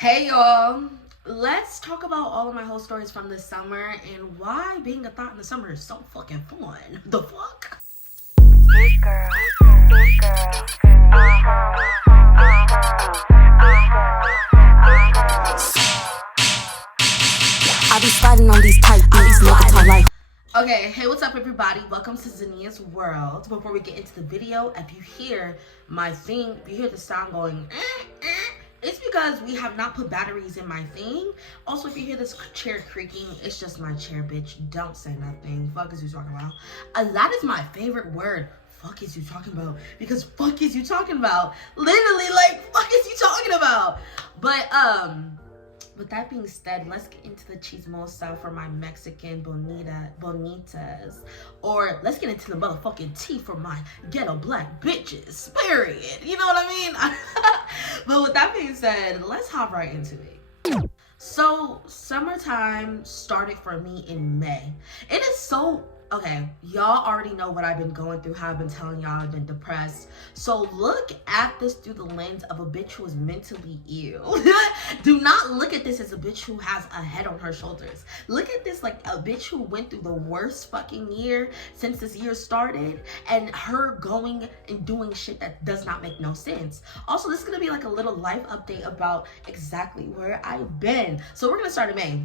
Hey y'all, let's talk about all of my whole stories from this summer and why being a thought in the summer is so fucking fun. The fuck? Hey girl, hey girl, I be sliding on these tight beats, make it like. Okay, hey, what's up everybody? Welcome to Zania's World. Before we get into the video, if you hear my thing, if you hear the sound going, it's because we have not put batteries in my thing. Also, if you hear this chair creaking, it's just my chair, bitch. Don't say nothing. Fuck is you talking about? That is my favorite word. Fuck is you talking about? Because fuck is you talking about? Literally, like, fuck is you talking about? But, with that being said, let's get into the chismosa for my Mexican bonitas. Or let's get into the motherfucking tea for my ghetto black bitches. Period. You know what I mean? But with that being said, let's hop right into it. So, summertime started for me in May. It is so... Okay, y'all already know what I've been going through, how I've been telling y'all I've been depressed. So look at this through the lens of a bitch who is mentally ill. Do not look at this as a bitch who has a head on her shoulders. Look at this like a bitch who went through the worst fucking year since this year started, and her going and doing shit that does not make no sense. Also, this is gonna be like a little life update about exactly where I've been. So we're gonna start in May.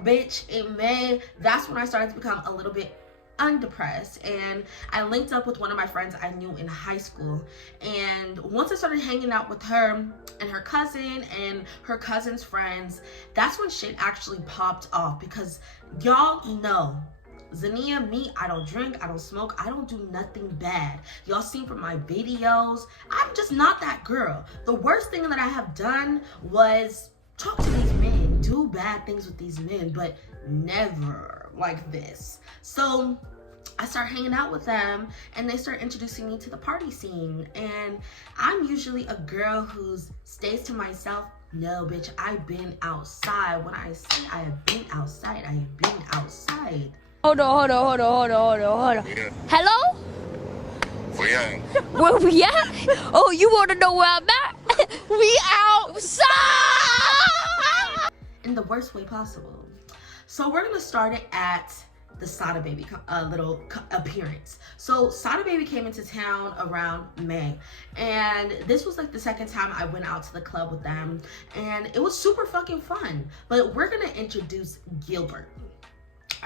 Bitch, in May, that's when I started to become a little bit undepressed, and I linked up with one of my friends I knew in high school. And once I started hanging out with her and her cousin and her cousin's friends, that's when shit actually popped off. Because y'all know, Zania, me, I don't drink, I don't smoke, I don't do nothing bad. Y'all seen from my videos, I'm just not that girl. The worst thing that I have done was talk to these men, do bad things with these men, but never like this. So I start hanging out with them, and they start introducing me to the party scene. And I'm usually a girl who stays to myself. No, bitch, I've been outside. When I say I have been outside, I have been outside. Hold on. Yeah. Hello? Where you at? Where we at? Oh, you want to know where I'm at? We outside! In the worst way possible. So we're gonna start it at the Sada Baby little appearance. So Sada Baby came into town around May, and this was like the second time I went out to the club with them, and it was super fucking fun. But we're gonna introduce Gilbert.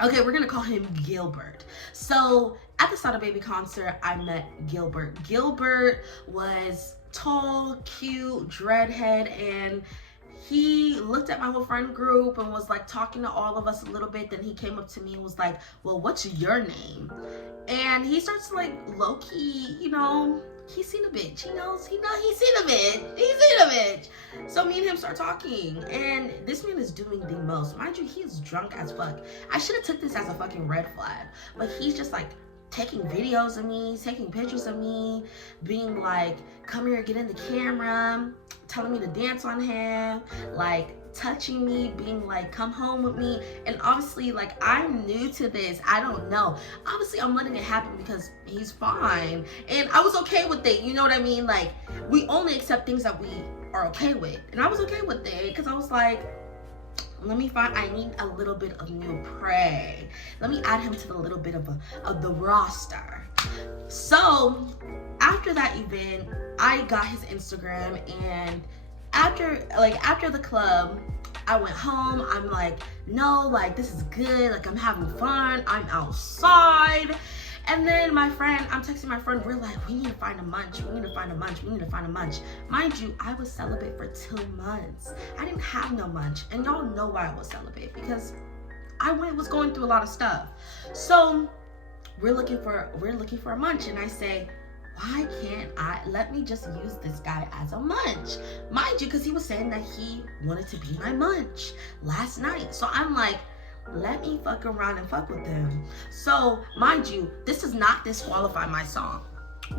Okay, we're gonna call him Gilbert. So at the Sada Baby concert, I met Gilbert. Gilbert was tall, cute, dreadhead, and he looked at my whole friend group and was like talking to all of us a little bit. Then he came up to me and was like, well, what's your name? And he starts to like low-key, you know, he's seen a bitch. He's seen a bitch. He's seen a bitch. So me and him start talking, and this man is doing the most. Mind you, he's drunk as fuck. I should have took this as a fucking red flag, but he's just like taking videos of me, taking pictures of me, being like, come here, get in the camera, telling me to dance on him, like touching me, being like, come home with me. And obviously, like, I'm new to this, I don't know. Obviously, I'm letting it happen because he's fine, and I was okay with it, you know what I mean? Like, we only accept things that we are okay with, and I was okay with it because I was like, I need a little bit of new prey. Let me add him to the little bit of the roster. So after that event, I got his Instagram, and after the club, I went home. I'm like, no, like, this is good. Like, I'm having fun. I'm outside. And then I'm texting my friend, we're like, we need to find a munch. Mind you, I was celibate for 2 months. I didn't have no munch. And y'all know why I was celibate, because I was going through a lot of stuff. So we're looking for a munch, and I say, why can't let me just use this guy as a munch? Mind you, because he was saying that he wanted to be my munch last night. So I'm like, let me fuck around and fuck with them. So mind you, this does not disqualify my song.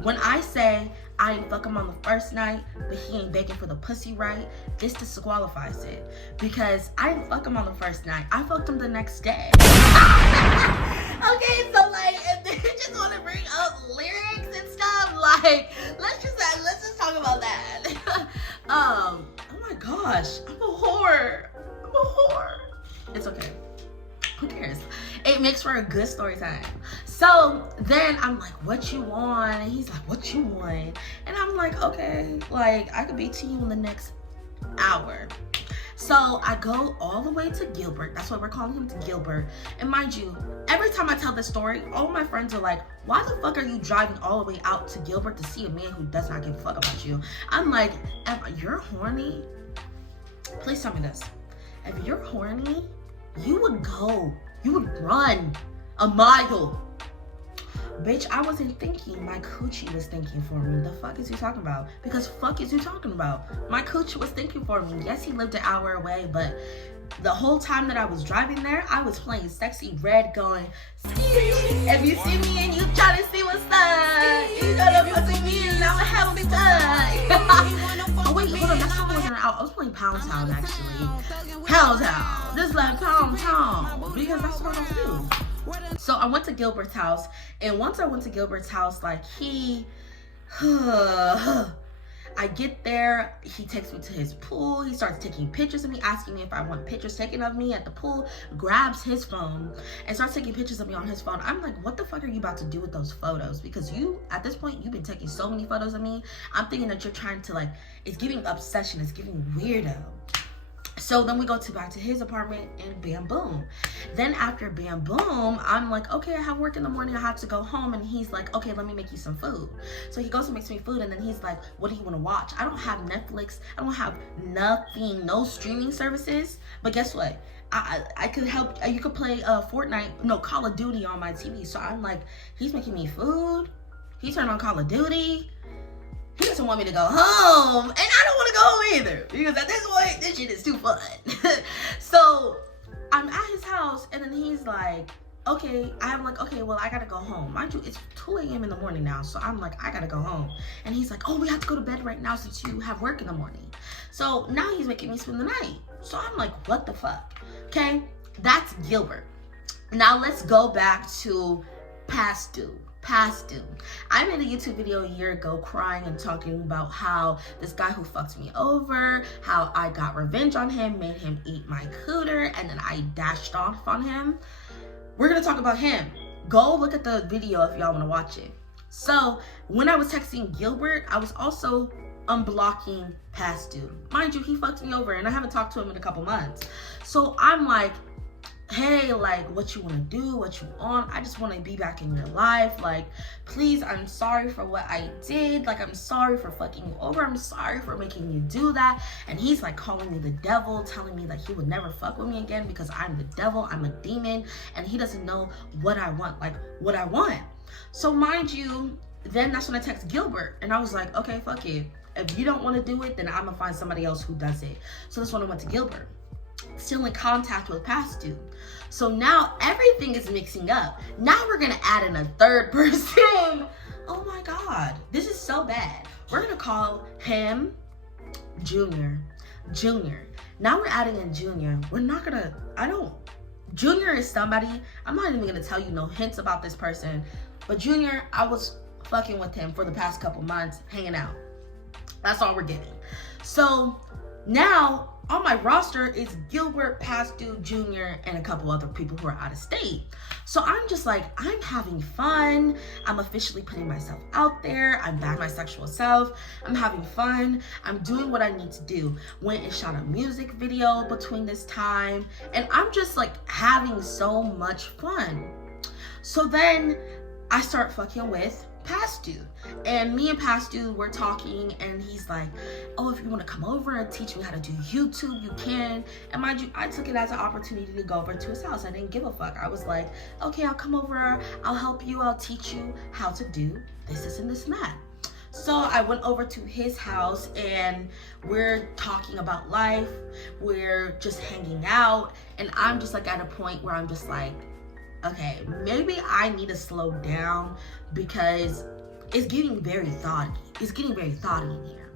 When I say I ain't fuck him on the first night, but he ain't begging for the pussy right, this disqualifies it. Because I didn't fuck him on the first night, I fucked him the next day. Okay, so like, if they just want to bring up lyrics and stuff, like, let's just talk about that. Oh my my gosh, I'm a whore. It's okay. Who cares? It makes for a good story time. So then I'm like, what you want? And he's like, what you want? And I'm like, okay, like I could be to you in the next hour. So I go all the way to Gilbert. That's why we're calling him Gilbert. And mind you, every time I tell this story, all my friends are like, why the fuck are you driving all the way out to Gilbert to see a man who does not give a fuck about you? I'm like, if you're horny, please tell me this. If you're horny, you would run a mile. Bitch, I wasn't thinking, my coochie was thinking for me. The fuck is you talking about? Because fuck is you talking about? My coochie was thinking for me. Yes, he lived an hour away, but the whole time that I was driving there, I was playing Sexy Red going, if you see me and you try to see what's up, you gotta pussy me and I'ma have a big time. Oh wait, hold on, that song wasn't out. I was playing Pound Town actually. Pound Town, just like Pound Town, because that's what I do. So I went to Gilbert's house, and once I went to Gilbert's house, like I get there, he takes me to his pool, he starts taking pictures of me, asking me if I want pictures taken of me at the pool, grabs his phone, and starts taking pictures of me on his phone. I'm like, what the fuck are you about to do with those photos? Because you, at this point, you've been taking so many photos of me, I'm thinking that you're trying to like, it's giving obsession, it's giving weirdo. So then we go back to his apartment and bam, boom. Then after bam, boom, I'm like, okay, I have work in the morning. I have to go home. And he's like, okay, let me make you some food. So he goes and makes me food. And then he's like, what do you want to watch? I don't have Netflix. I don't have nothing, no streaming services. But guess what? I could help. You could play Call of Duty on my TV. So I'm like, he's making me food. He turned on Call of Duty. He doesn't want me to go home, and I don't want to go home either, because at this point, this shit is too fun. So I'm at his house, and then he's like, okay, I'm like, okay, well, I gotta go home. Mind you, it's 2 a.m. in the morning now, so I'm like, I gotta go home. And he's like, oh, we have to go to bed right now since you have work in the morning. So now he's making me spend the night. So I'm like, what the fuck? Okay, that's Gilbert. Now let's go back to past due. I made a YouTube video a year ago crying and talking about how this guy who fucked me over, how I got revenge on him, made him eat my cooter, and then I dashed off on him. We're gonna talk about him. Go look at the video if y'all wanna watch it. So when I was texting Gilbert, I was also unblocking past due. Mind you, he fucked me over and I haven't talked to him in a couple months. So I'm like, hey, like, what you want to do, what you on? I just want to be back in your life. Like, please, I'm sorry for what I did. Like, I'm sorry for fucking you over. I'm sorry for making you do that. And he's like calling me the devil, telling me that he would never fuck with me again because I'm the devil, I'm a demon, and he doesn't know what I want, like what I want. So mind you, then that's when I text Gilbert, and I was like, okay, fuck it. If you don't want to do it, then I'm gonna find somebody else who does it. So that's when I went to Gilbert. Still in contact with past due. So now everything is mixing up. Now we're gonna add in a third person. Oh my God, this is so bad. We're gonna call him Junior. Now we're adding in Junior. Junior is somebody, I'm not even gonna tell you no hints about this person, but Junior, I was fucking with him for the past couple months, hanging out. That's all we're getting. So now on my roster is Gilbert, past due, Junior, and a couple other people who are out of state. So I'm just like, I'm having fun. I'm officially putting myself out there. I'm back my sexual self. I'm having fun. I'm doing what I need to do. Went and shot a music video between this time. And I'm just like having so much fun. So then I start fucking with past due, and me and past due were talking, and he's like, oh, if you want to come over and teach me how to do YouTube, you can. And mind you, I took it as an opportunity to go over to his house. I didn't give a fuck. I was like, okay, I'll come over, I'll help you, I'll teach you how to do this and this and that. So I went over to his house, and we're talking about life, we're just hanging out, and I'm just like at a point where I'm just like, okay, maybe I need to slow down because it's getting very thoughty. It's getting very thoughty in here.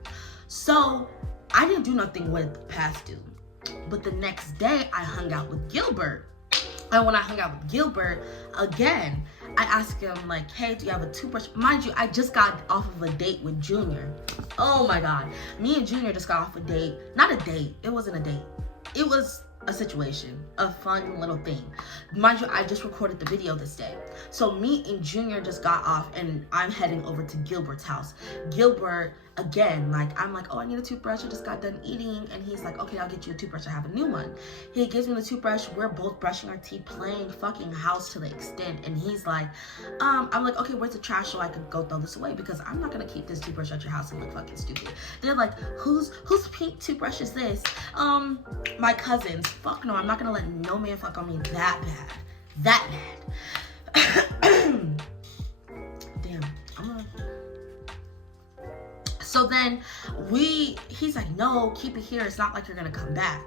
So I didn't do nothing with past due. But the next day I hung out with Gilbert. And when I hung out with Gilbert, again, I asked him like, hey, do you have a toothbrush? Mind you, I just got off of a date with Junior. Oh my God. Me and Junior just got off a date. Not a date. It wasn't a date. It was a situation, a fun little thing. Mind you, I just recorded the video this day. So me and Junior just got off and I'm heading over to Gilbert's house. Gilbert, again, like, I'm like, oh, I need a toothbrush. I just got done eating. And he's like, okay, I'll get you a toothbrush. I have a new one. He gives me the toothbrush. We're both brushing our teeth, playing fucking house to the extent. And he's like, I'm like, okay, where's the trash so I can go throw this away? Because I'm not going to keep this toothbrush at your house and look fucking stupid. They're like, whose pink toothbrush is this? My cousin's. Fuck no, I'm not going to let no man fuck on me that bad. That bad. Damn, I'm gonna... So then he's like, no, keep it here. It's not like you're gonna come back.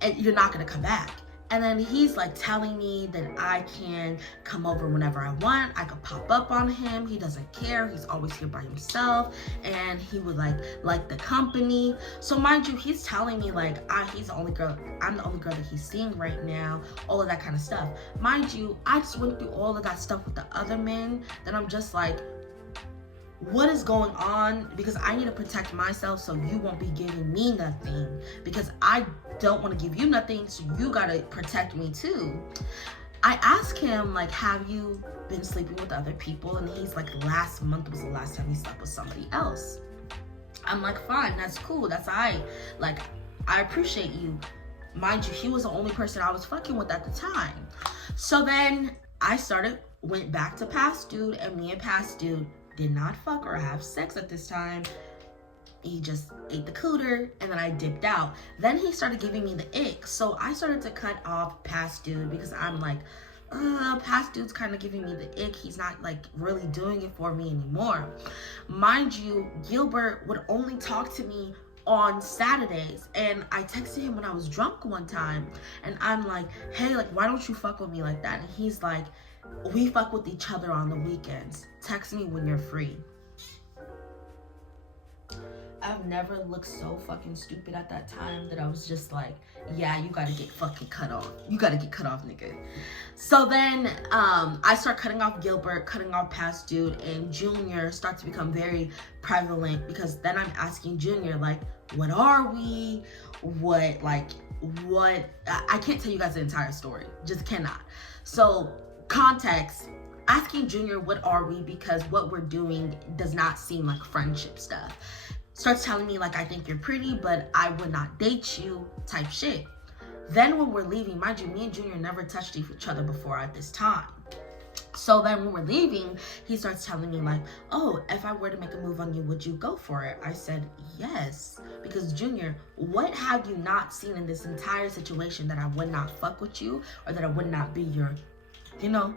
And you're not gonna come back. And then he's like telling me that I can come over whenever I want. I could pop up on him. He doesn't care. He's always here by himself. And he would like the company. So mind you, he's telling me like, he's the only girl. I'm the only girl that he's seeing right now. All of that kind of stuff. Mind you, I just went through all of that stuff with the other men. That I'm just like, what is going on? Because I need to protect myself so you won't be giving me nothing, because I don't want to give you nothing, so you gotta protect me too. I asked him like, have you been sleeping with other people? And he's like, last month was the last time he slept with somebody else. I'm like, fine, that's cool, that's alright. Like, I appreciate you. Mind you, he was the only person I was fucking with at the time. So then I went back to Past Dude, and me and Past Dude did not fuck or have sex at this time. He just ate the cooter, and then I dipped out. Then he started giving me the ick. So I started to cut off Past Dude because I'm like, Past Dude's kind of giving me the ick. He's not like really doing it for me anymore. Mind you, Gilbert would only talk to me on Saturdays, and I texted him when I was drunk one time, and I'm like, hey, like, why don't you fuck with me like that? And he's like, we fuck with each other on the weekends. Text me when you're free. I've never looked so fucking stupid at that time that I was just like, yeah, you gotta get fucking cut off. You gotta get cut off, nigga. So then I start cutting off Gilbert, cutting off Past Dude, and Junior starts to become very prevalent, because then I'm asking Junior, like, what are we? What, I can't tell you guys the entire story. Just cannot. So, context, asking Junior what are we, because what we're doing does not seem like friendship stuff. Starts telling me like, I think you're pretty, but I would not date you type shit. Then when we're leaving, mind you, me and Junior never touched each other before at this time. So then when we're leaving, he starts telling me like, oh, if I were to make a move on you, would you go for it? I said, yes. Because Junior, what have you not seen in this entire situation that I would not fuck with you, or that I would not be your, you know?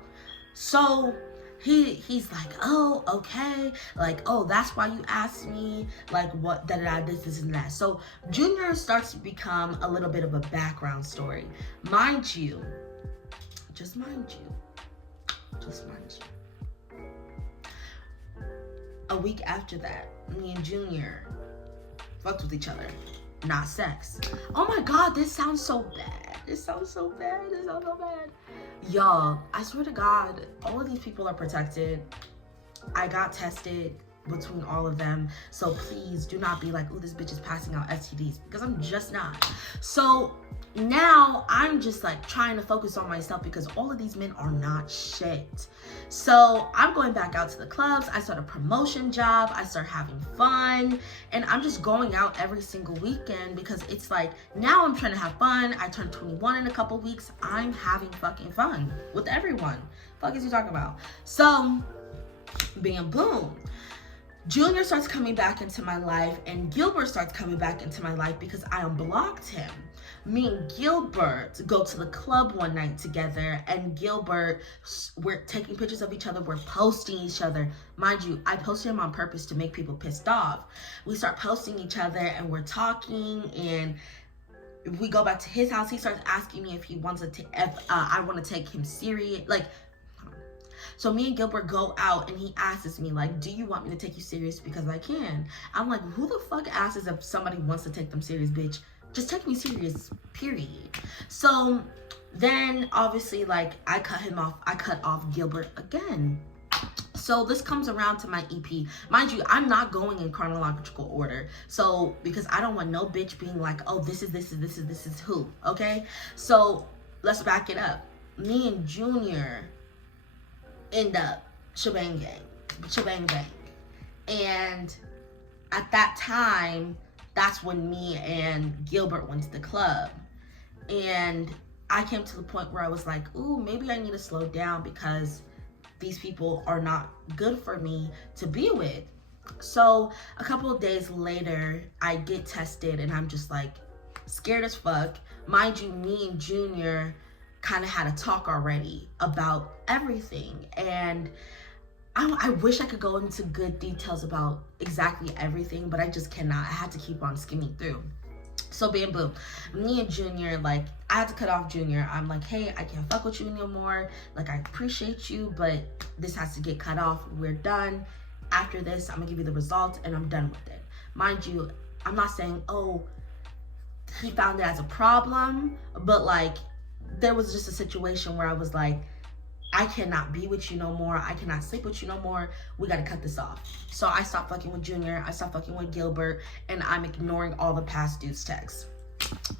So he's like, oh, okay, like, oh, that's why you asked me, like, what, this and that. So Junior starts to become a little bit of a background story. Mind you, just mind you, a week after that, me and Junior fucked with each other. Not sex. Oh my God, this sounds so bad. It sounds so bad. Y'all, I swear to God, all of these people are protected. I got tested between all of them. So please do not be like, oh, this bitch is passing out STDs, because I'm just not. So now I'm just like trying to focus on myself, because all of these men are not shit. So I'm going back out to the clubs. I start a promotion job. I start having fun, and I'm just going out every single weekend, because it's like, now I'm trying to have fun. I turn 21 in a couple weeks. I'm having fucking fun with everyone. Fuck is you talking about? So bam, boom. Junior starts coming back into my life, and Gilbert starts coming back into my life because I unblocked him. Me and Gilbert go to the club one night together, and Gilbert, we're taking pictures of each other, we're posting each other. Mind you, I posted him on purpose to make people pissed off. We start posting each other, and we're talking, and we go back to his house. He starts asking me if I want to take him serious, like. So me and Gilbert go out, and he asks me like, do you want me to take you serious? Because I can. I'm like, who the fuck asks if somebody wants to take them serious, bitch? Just take me serious, period. So Then obviously, like, I cut off Gilbert again. So this comes around to my EP. Mind you, I'm not going in chronological order. So because I don't want no bitch being like, oh, this is who, okay? So let's back it up. Me and Junior end up shebang bang. And at that time, that's when me and Gilbert went to the club. And I came to the point where I was like, ooh, maybe I need to slow down because these people are not good for me to be with. So a couple of days later, I get tested and I'm just like scared as fuck. Mind you, me and Junior kind of had a talk already about everything. And I wish I could go into good details about exactly everything, but I just cannot. I had to keep on skimming through. So bam boom, me and Junior, like, I had to cut off Junior. I'm like, hey, I can't fuck with you no more. Like, I appreciate you, but this has to get cut off. We're done. After this, I'm gonna give you the results and I'm done with it. Mind you, I'm not saying, oh, he found it as a problem, but like, there was just a situation where I was like, I cannot be with you no more. I cannot sleep with you no more. We gotta cut this off. So I stopped fucking with Junior. I stopped fucking with Gilbert, and I'm ignoring all the past dudes' texts.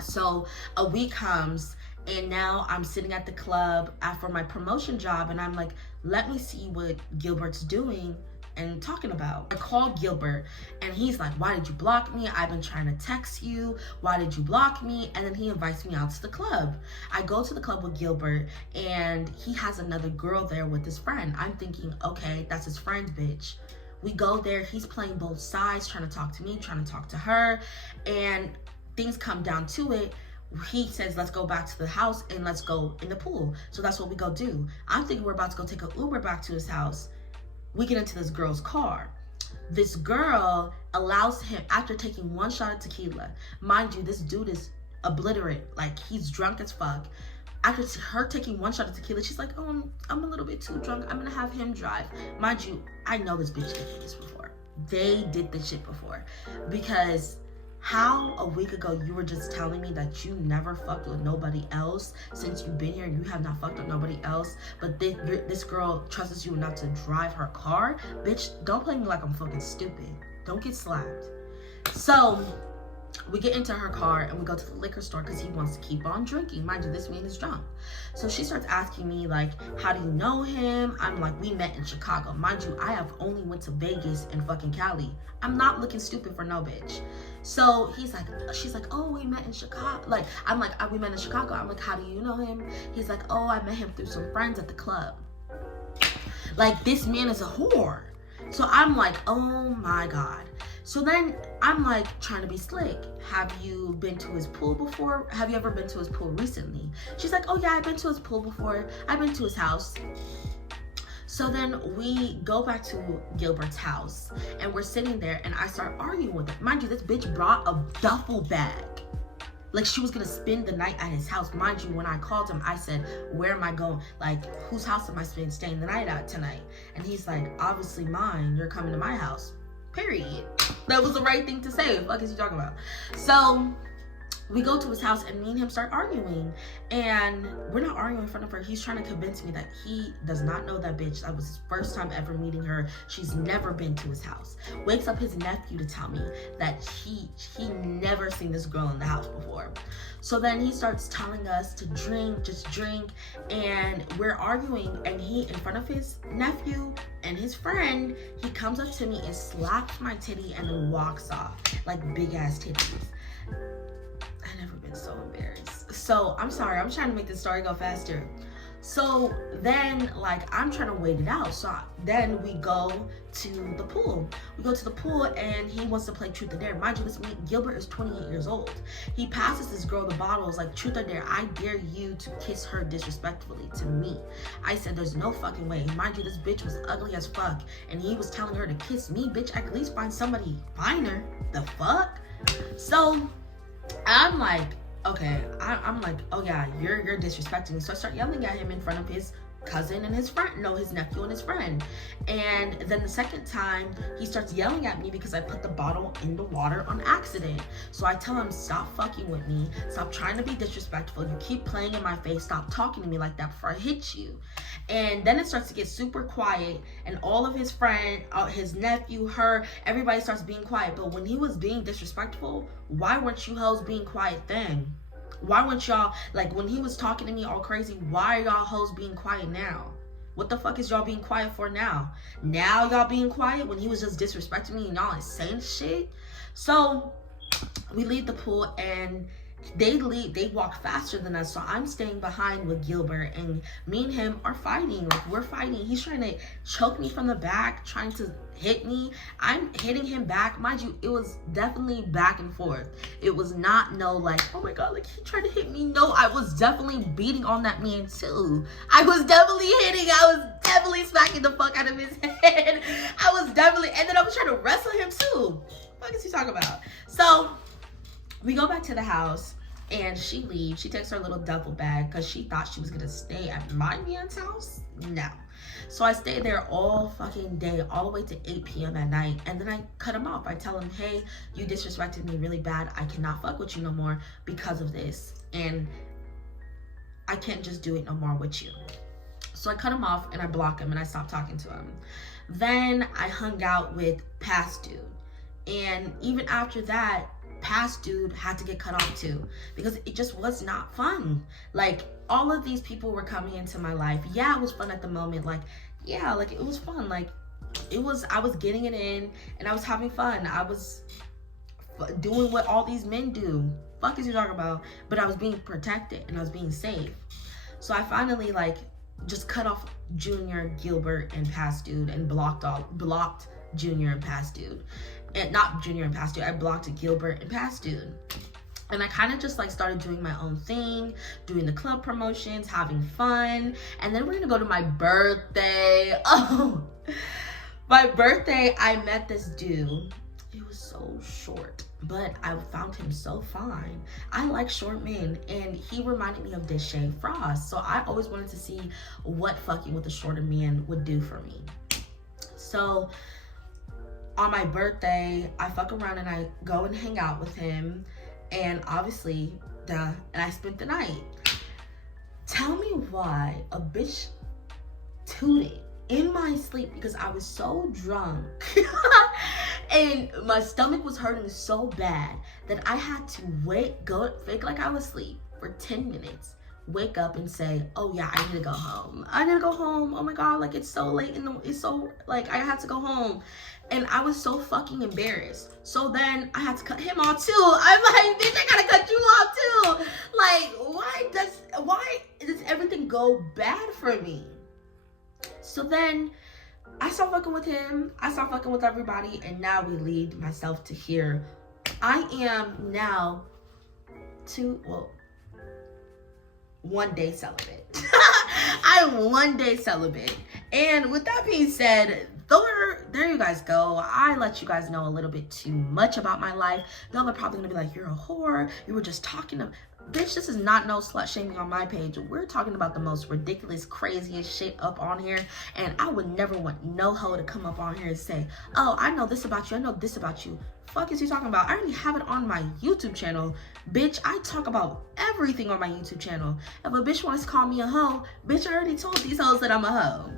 So a week comes, and now I'm sitting at the club after my promotion job, and I'm like, let me see what Gilbert's doing and talking about. I call Gilbert and he's like, why did you block me? I've been trying to text you. Why did you block me? And then he invites me out to the club. I go to the club with Gilbert and he has another girl there with his friend. I'm thinking, okay, that's his friend, bitch. We go there, he's playing both sides, trying to talk to me, trying to talk to her, and things come down to it. He says, let's go back to the house and let's go in the pool. So that's what we go do. I'm thinking we're about to go take an Uber back to his house. We get into this girl's car. This girl allows him, after taking one shot of tequila, mind you, this dude is obliterate, like he's drunk as fuck. After her taking one shot of tequila, she's like, oh, I'm a little bit too drunk. I'm gonna have him drive. Mind you, I know this bitch did this before. They did this shit before. Because how a week ago you were just telling me that you never fucked with nobody else since you've been here, you have not fucked with nobody else, but this girl trusts you enough to drive her car? Bitch, don't play me like I'm fucking stupid. Don't get slapped. So we get into her car and we go to the liquor store because he wants to keep on drinking. Mind you, this man is drunk. So she starts asking me, like, how do you know him? I'm like, we met in Chicago. Mind you, I have only went to Vegas and fucking Cali. I'm not looking stupid for no bitch. So she's like, oh, we met in Chicago. Like, I'm like, we met in Chicago. I'm like, how do you know him? He's like, oh, I met him through some friends at the club. Like, this man is a whore. So I'm like, oh my God. So then I'm like trying to be slick. Have you been to his pool before? Have you ever been to his pool recently? She's like, oh yeah, I've been to his pool before. I've been to his house. So then we go back to Gilbert's house and we're sitting there and I start arguing with him. Mind you, this bitch brought a duffel bag. Like she was gonna spend the night at his house. Mind you, when I called him, I said, where am I going? Like, whose house am I staying the night at tonight? And he's like, obviously mine. You're coming to my house. Period. That was the right thing to say. What the fuck is he talking about? So we go to his house and me and him start arguing. And we're not arguing in front of her. He's trying to convince me that he does not know that bitch. That was his first time ever meeting her. She's never been to his house. Wakes up his nephew to tell me that he never seen this girl in the house before. So then he starts telling us to drink, just drink. And we're arguing and he, in front of his nephew and his friend, he comes up to me and slaps my titty and then walks off. Like big ass titties. I've never been so embarrassed. So I'm sorry, I'm trying to make this story go faster. So then, like, I'm trying to wait it out. So then we go to the pool. We go to the pool and he wants to play truth or dare. Mind you, Gilbert is 28 years old. He passes this girl the bottles like, truth or dare, I dare you to kiss her disrespectfully to me. I said, there's no fucking way. Mind you, this bitch was ugly as fuck. And he was telling her to kiss me. Bitch, I could at least find somebody finer. The fuck? So I'm like, okay, I'm like, oh yeah, you're disrespecting me. So I start yelling at him in front of his cousin and his friend, no, his nephew and his friend. And then the second time, he starts yelling at me because I put the bottle in the water on accident. So I tell him, stop fucking with me, stop trying to be disrespectful, you keep playing in my face, stop talking to me like that before I hit you. And then it starts to get super quiet, and all of his friend, his nephew, her, everybody starts being quiet. But when he was being disrespectful, why weren't you hoes being quiet then? Why weren't y'all, like, when he was talking to me all crazy, why are y'all hoes being quiet now? What the fuck is y'all being quiet for now? Now y'all being quiet when he was just disrespecting me and y'all ain't saying shit? So we leave the pool, and they walk faster than us, so I'm staying behind with Gilbert, and me and him are fighting. Like, we're fighting. He's trying to choke me from the back, trying to hit me. I'm hitting him back. Mind you, it was definitely back and forth. It was not like, oh my god, like he tried to hit me. No, I was definitely beating on that man too. I was definitely hitting. I was definitely smacking the fuck out of his head. And then I was trying to wrestle him too. What is he talking about? So we go back to the house, and she leaves. She takes her little duffel bag because she thought she was gonna stay at my man's house. No. So I stayed there all fucking day, all the way to 8 p.m. at night. And then I cut him off. I tell him, hey, you disrespected me really bad. I cannot fuck with you no more because of this. And I can't just do it no more with you. So I cut him off, and I block him, and I stopped talking to him. Then I hung out with Past Dude. And even after that, Past Dude had to get cut off too, because it just was not fun. Like, all of these people were coming into my life. Yeah, it was fun at the moment. Like, yeah, like it was fun. Like, I was getting it in, and I was having fun. I was doing what all these men do. Fuck is you talking about? But I was being protected, and I was being safe. So I finally just cut off Junior, Gilbert, and Past Dude, and blocked Junior and Past Dude. And not Junior and Past Dude, I blocked Gilbert and Past Dude. And I kind of just started doing my own thing, doing the club promotions, having fun. And then we're gonna go to my birthday. Oh, my birthday, I met this dude. He was so short, but I found him so fine. I like short men, and he reminded me of Deshae Frost. So I always wanted to see what fucking with a shorter man would do for me. So on my birthday, I fuck around and I go and hang out with him, and obviously, and I spent the night. Tell me why a bitch tooted in my sleep because I was so drunk and my stomach was hurting so bad that I had to fake like I was asleep for 10 minutes, wake up and say, oh yeah, I need to go home. Oh my god, like it's so late I had to go home. And I was so fucking embarrassed. So then I had to cut him off too. I'm like, bitch, I gotta cut you off too. Like, why does everything go bad for me? So then I stopped fucking with him. I stopped fucking with everybody. And now we lead myself to here. I am now 1 day celibate. I'm 1 day celibate. And with that being said, there you guys go. I let you guys know a little bit too much about my life. Y'all are probably gonna be like, you're a whore. You were just talking to... Bitch, this is not no slut shaming on my page. We're talking about the most ridiculous, craziest shit up on here. And I would never want no hoe to come up on here and say, oh, I know this about you. I know this about you. Fuck is you talking about? I already have it on my YouTube channel. Bitch, I talk about everything on my YouTube channel. If a bitch wants to call me a hoe, bitch, I already told these hoes that I'm a hoe.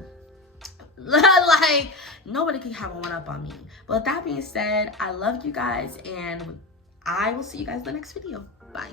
Like, nobody can have a one up on me. But with that being said, I love you guys, and I will see you guys in the next video. Bye.